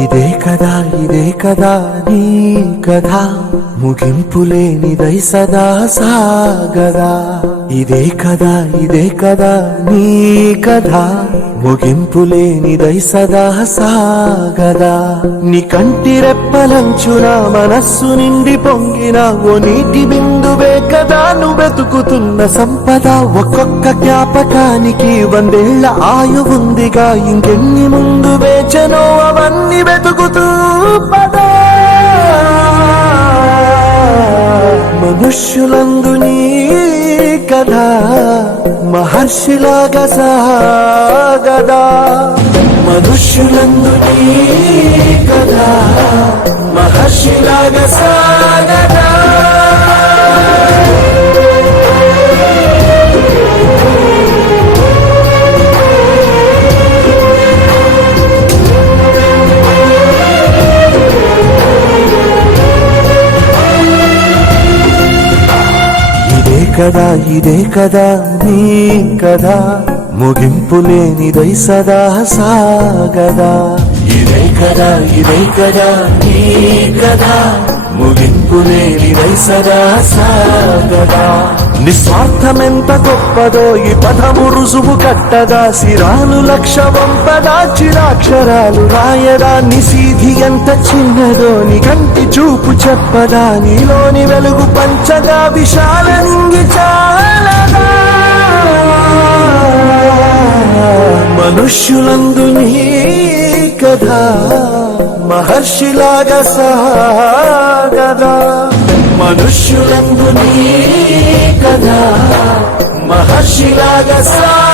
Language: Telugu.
ఇదే కదా నీ కథ ముగింపులేనిదై సదా సాగదా. ఇదే కదా నీ కథ ముగింపులేనిదై సదా సాగదా. నీ కంటి రెప్పలంచున మనస్సు నిండి పొంగిన ఓ నీటి బిందువే కదా నువ్వు వెతుకుతున్న సంపద. ఒక్కొక్క జ్ఞాపకానికి 100 ఏళ్ల ఆయువుందిగా, ఇంకెన్ని ముందు వేచనో అవన్నీ వెతుకుతూ పదా. మనుష్యులందు నీ కథ మహర్షిలాగా సాగదా. మనుష్యులందు నీ కథ మహర్షిలాగా సాగదా. ఇదే కదా నీ కథ ముగింపులేనిదై సదా సాగదా. ఇదే కదా నీ కథ ముగింపులేనిదై సదా సాగదా. నిస్వార్థమెంత గొప్పదో ఈ పదము రుజువు కట్టదా. సిరాలు లక్ష వంపదా, చిరాక్షరాలు రాయదా. నిశీధి ఎంత చిన్నదో నీ కంటి చూపు చెప్పదా. నీలోని వెలుగు పంచగా విశాల నింగి చాలదా. మనుష్యులందు నీ కథ మహర్షిలాగా సాగదా. మనుష్యులందు నీ కథ మహర్షిలాగా సాగదా.